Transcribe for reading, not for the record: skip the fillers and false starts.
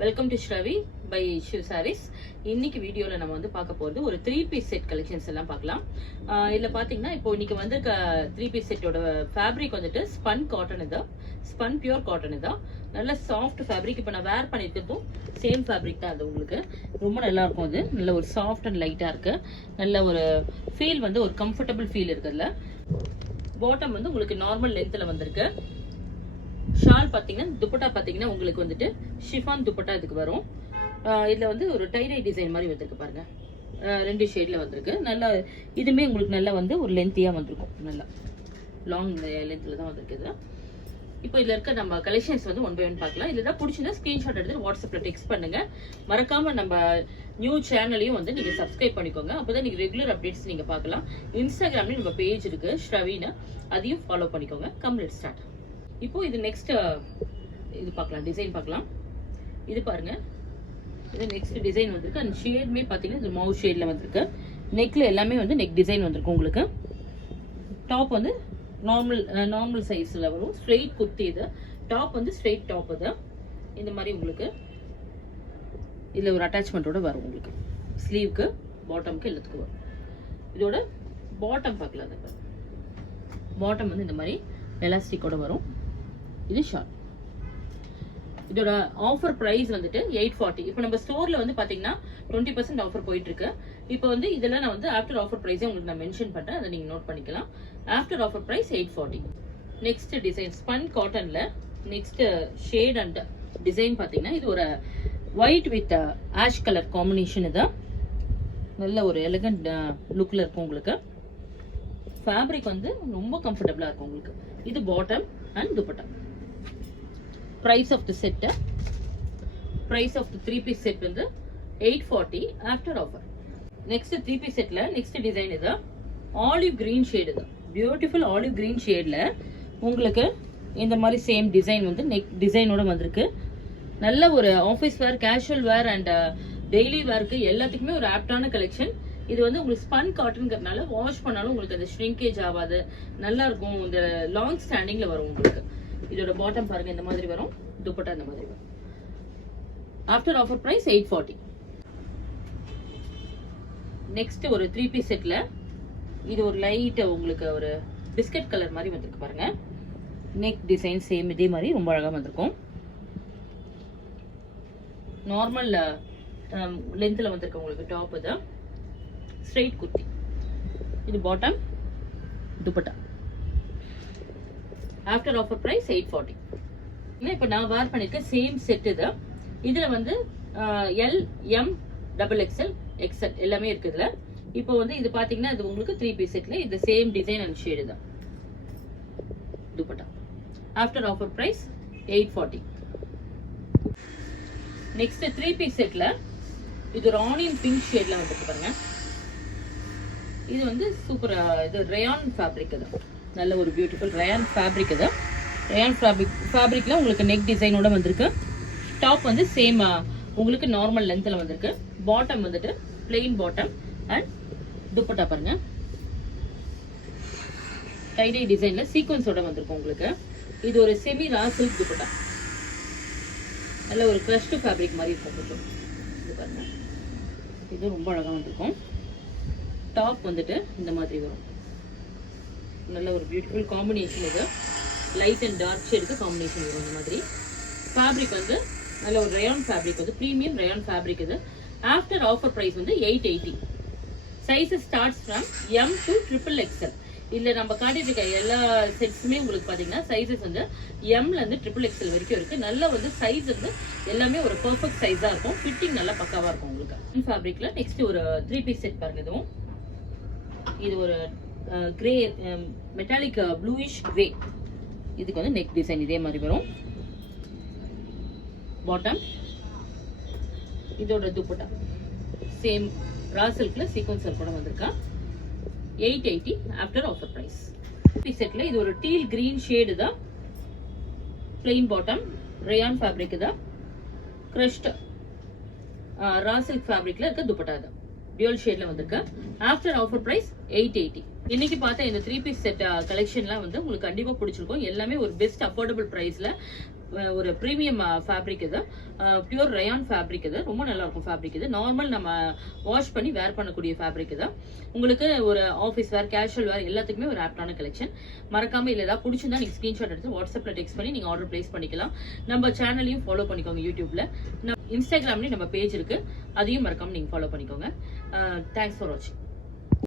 Welcome to Sravi by Shiv Sarees. இன்னைக்கு வீடியோல நம்ம வந்து பார்க்க போறது ஒரு 3-piece செட் கலெக்ஷன்ஸ் எல்லாம் பார்க்கலாம். இதுல பாத்தீங்கன்னா இப்போ இன்னைக்கு வந்து 3-piece செட்டோட ஃபேப்ரிக் வந்துட்டு ஸ்பன் காட்டன் இதான், ஸ்பன் பியூர் காட்டன் இதான். நல்ல சாஃப்ட் ஃபேப்ரிக். இப்போ நான் வேர் பண்ணிருக்கிறதும் சேம் ஃபேப்ரிக் தான். அது உங்களுக்கு ரொம்ப நல்லா இருக்கும். அது நல்ல ஒரு சாஃப்ட் அண்ட் லைட்டா இருக்கு. நல்ல ஒரு ஃபீல் வந்து ஒரு கம்ஃபர்டபுள் ஃபீல் இருக்குதுல. பாட்டம் வந்து உங்களுக்கு நார்மல் லென்த்ல வந்திருக்கு. ஷால் பாத்தீங்கன்னா துப்பட்டா பாத்தீங்கன்னா உங்களுக்கு வந்துட்டு ஷிஃபான் துப்பட்டா இதுக்கு வரும். இதுல வந்து ஒரு டைரை டிசைன் மாதிரி வந்திருக்கு பாருங்க. 2 ஷேட்ல வந்திருக்கு. நல்லா இதுமே உங்களுக்கு நல்லா வந்து ஒரு லென்த்தியா வந்திருக்கும். நல்லா லாங் லென்த்ல தான் வந்திருக்கு. இப்போ இதுல இருக்க நம்ம கலெக்ஷன்ஸ் வந்து 1 by 1 பார்க்கலாம். இதுதான் பிடிச்சிருந்தா ஸ்கிரீன்ஷாட் எடுத்து வாட்ஸ்அப்ல டெக்ஸ்ட் பண்ணுங்க. மறக்காம நம்ம நியூ சேனலையும் வந்து நீங்க சப்ஸ்கிரைப் பண்ணிக்கோங்க. அப்பதான் நீங்க ரெகுலர் அப்டேட்ஸ் நீங்க பார்க்கலாம். இன்ஸ்டாகிராம்லயும் நம்ம பேஜ் இருக்கு ஸ்ரவின்னு, அதையும் ஃபாலோ பண்ணிக்கோங்க. Come let's start. இப்போ இது நெக்ஸ்ட் இது பார்க்கலாம், டிசைன் பார்க்கலாம். இது பாருங்க, இது நெக்ஸ்ட் டிசைன் வந்திருக்கு. அந்த ஷேட்மே பார்த்தீங்கன்னா இது மவுஸ் ஷேட்ல வந்திருக்கு. நெக்ல எல்லாமே வந்து நெக் டிசைன் வந்திருக்கு. உங்களுக்கு டாப் வந்து நார்மல் சைஸ்ல வரும். ஸ்ட்ரெயிட் குர்த்தி. இது டாப் வந்து ஸ்ட்ரெயிட் டாப். இது இந்த மாதிரி உங்களுக்கு இதுல ஒரு அட்டாச்மெண்ட்டோட வரும். உங்களுக்கு ஸ்லீவ்க்கு பாட்டம்க்கு எல்லாத்துக்கும் வரும். இதோட பாட்டம் பார்க்கலாம். பாட்டம் வந்து இந்த மாதிரி எலாஸ்டிக்கோட வரும். இது ஷார்ட். இதோட ஆஃபர் பிரைஸ் வந்துட்டு 840. இப்போ நம்ம ஸ்டோர்ல வந்து பாத்தீங்கன்னா 20% ஆஃபர் போயிட்டு இருக்கு. இப்போ வந்து இதெல்லாம் நான் வந்து ஆஃப்டர் ஆஃபர் பிரைஸே உங்களுக்கு நான் மென்ஷன் பண்றேன். அதை நீங்க நோட் பண்ணிக்கலாம். After offer price 840. Next design spun காட்டன்ல நெக்ஸ்ட் ஷேட் அண்ட் டிசைன் பாத்தீங்கன்னா இது ஒரு white with ash colour combination. இது நல்ல ஒரு எலிகண்ட் லுக்ல இருக்கும். உங்களுக்கு ஃபேப்ரிக் வந்து ரொம்ப கம்ஃபர்டபுளா இருக்கும். உங்களுக்கு இது bottom and dupatta. price of the set, price of the 3-piece set வந்து 840 after offer. next 3-piece setல next design இது olive green shade. இது beautiful olive green shadeல உங்களுக்கு இந்த மாதிரி சேம் டிசைன் வந்து நெக் டிசைனோட வந்திருக்கு. நல்ல ஒரு office wear, casual where and daily வேருக்கு எல்லாத்துக்குமே ஒரு ஆப்டான கலெக்ஷன். இது வந்து உங்களுக்கு ஸ்பன் காட்டன்ங்கிறதுனால வாஷ் பண்ணாலும் உங்களுக்கு அது ஷ்ரிங்கேஜ் ஆகாது. நல்லா இருக்கும். இந்த லாங் ஸ்டாண்டிங்ல வரும். உங்களுக்கு இதோட பாட்டம் பாருங்க இந்த மாதிரி வரும். துப்பட்டா இந்த மாதிரி வரும். After offer price 840. நெக்ஸ்ட் ஒரு 3-piece செட்ல இது ஒரு லைட் உங்களுக்கு ஒரு பிஸ்கட் கலர் மாதிரி வந்திருக்கு பாருங்க. நெக் டிசைன் சேம் இதே மாதிரி ரொம்ப அழகா வந்திருக்கும். நார்மல் லென்த்ல வந்திருக்கு. உங்களுக்கு டாப் இது ஸ்ட்ரெயிட் குர்த்தி. இது bottom, dupatta. After offer price 840. இப்போ நான் வேர் பண்ணிருக்கேன் சேம் செட். இது இதுல வந்து எல், எம், XXL, XL எல்லாமே இருக்குதுல. இப்போ வந்து இது பாத்தீங்கன்னா இது உங்களுக்கு 3-piece செட்ல இது சேம் டிசைன் அண்ட் ஷேடு தான். Dupatta. After offer price 840. Next 3-piece செட்ல இது ஒரு ஆனியன் பிங்க் ஷேட்ல வந்துருக்கு பாருங்க. இது வந்து சூப்பர். இது ரயான் ஃபேப்ரிக். இது நல்ல ஒரு பியூட்டிஃபுல் ரயான் ஃபேப்ரிக். இது ரயான் ஃபேப்ரிக்ல உங்களுக்கு நெக் டிசைனோட வந்திருக்கு. டாப் வந்து சேம் உங்களுக்கு நார்மல் லென்த்ல வந்திருக்கு. பாட்டம் வந்துட்டு பிளெயின் பாட்டம் அண்ட் துப்பட்டா பாருங்க. டைடை டிசைன்ல சீக்வன்ஸோட வந்திருக்கும். உங்களுக்கு இது ஒரு செமி ரா சில்க் துப்பட்டா. நல்ல ஒரு கிரஷ்டு ஃபேப்ரிக் மாதிரி இருக்கும். கொஞ்சம் இது பாருங்க. இது ரொம்ப அழகா வந்திருக்கும். டாப் வந்துட்டு இந்த மாதிரி வரும். நல்ல ஒரு பியூட்டிஃபுல் காம்பினேஷன். இது லைட் அண்ட் டார்க் ஷேடுக்கு காம்பினேஷன் வரும். இந்த மாதிரி ஃபேப்ரிக் வந்து நல்ல ஒரு ரயான் ஃபேப்ரிக். வந்து ப்ரீமியம் ரயான் ஃபேப்ரிக். இது ஆஃப்டர் ஆஃபர் பிரைஸ் வந்து 880. Sizes starts from M to XXL. இதுல நம்ம காட்டிட்டு இருக்க எல்லா செட்ஸுமே உங்களுக்கு பாத்தீங்கன்னா சைஸஸ் வந்து எம்ல இருந்து XXL வரைக்கும் இருக்கு. நல்ல வந்து சைஸ் வந்து எல்லாமே ஒரு பெர்ஃபெக்ட் சைஸா இருக்கும். ஃபிட்டிங் நல்லா பக்காவா இருக்கும். உங்களுக்கு ஃபேப்ரிக்ல நெக்ஸ்ட் ஒரு 3-piece செட் பாருங்க. இதுவும் இது ஒரு கிரே மெட்டாலிக் ப்ளூயிஷ் கிரே. இதுக்கு வந்து நெக் டிசைன் இதே மாதிரி வரும். பாட்டம். இதோட துப்பட்டா சேம் ரா சில்க்ல சீக்வன்ஸ் கூட வந்திருக்கா. 880 ஆஃப்டர் ஆஃபர் பிரைஸ். செட்ல இது ஒரு டீல் கிரீன் ஷேடு தான். பிளெயின் பாட்டம், ரயான் ஃபேப்ரிக் தான். கிரஷ்ட் ரா சில்க் ஃபேப்ரிக்ல இருக்க துப்பட்டா தான். டியூல் ஷேட்ல வந்திருக்கு. After offer price 880. இன்னைக்கு பார்த்த இந்த 3-piece செட் கலெக்ஷன்லாம் வந்து உங்களுக்கு கண்டிப்பா பிடிச்சிருக்கும். எல்லாமே ஒரு பெஸ்ட் அஃபோர்டபுள் பிரைஸ்ல ஒரு ப்ரீமியம் ஃபேப்ரிக் இது, பியூர் ரயான் ஃபேப்ரிக் இது, ரொம்ப நல்லா இருக்கும் ஃபேப்ரிக் இது. நார்மல் நம்ம வாஷ் பண்ணி வேர் பண்ணக்கூடிய ஃபேப்ரிக் இது. உங்களுக்கு ஒரு ஆஃபீஸ் வேர், கேஷுவல் வேர் எல்லாத்துக்குமே ஒரு ஆப்டான கலெக்ஷன். மறக்காம இல்ல ஏதாவது பிடிச்சிருந்தா நீங்க ஸ்கிரீன்ஷாட் எடுத்து வாட்ஸ்அப்ல டெக்ஸ்ட் பண்ணி நீங்க ஆர்டர் பிளேஸ் பண்ணிக்கலாம். நம்ம சேனலையும் ஃபாலோ பண்ணிக்கோங்க யூடியூப்ல. இன்ஸ்டாகிராம்லயும் நம்ம பேஜ் இருக்கு, அதையும் மறக்காம நீங்க ஃபாலோ பண்ணிக்கோங்க. தேங்க்ஸ் ஃபார் வாட்சிங்.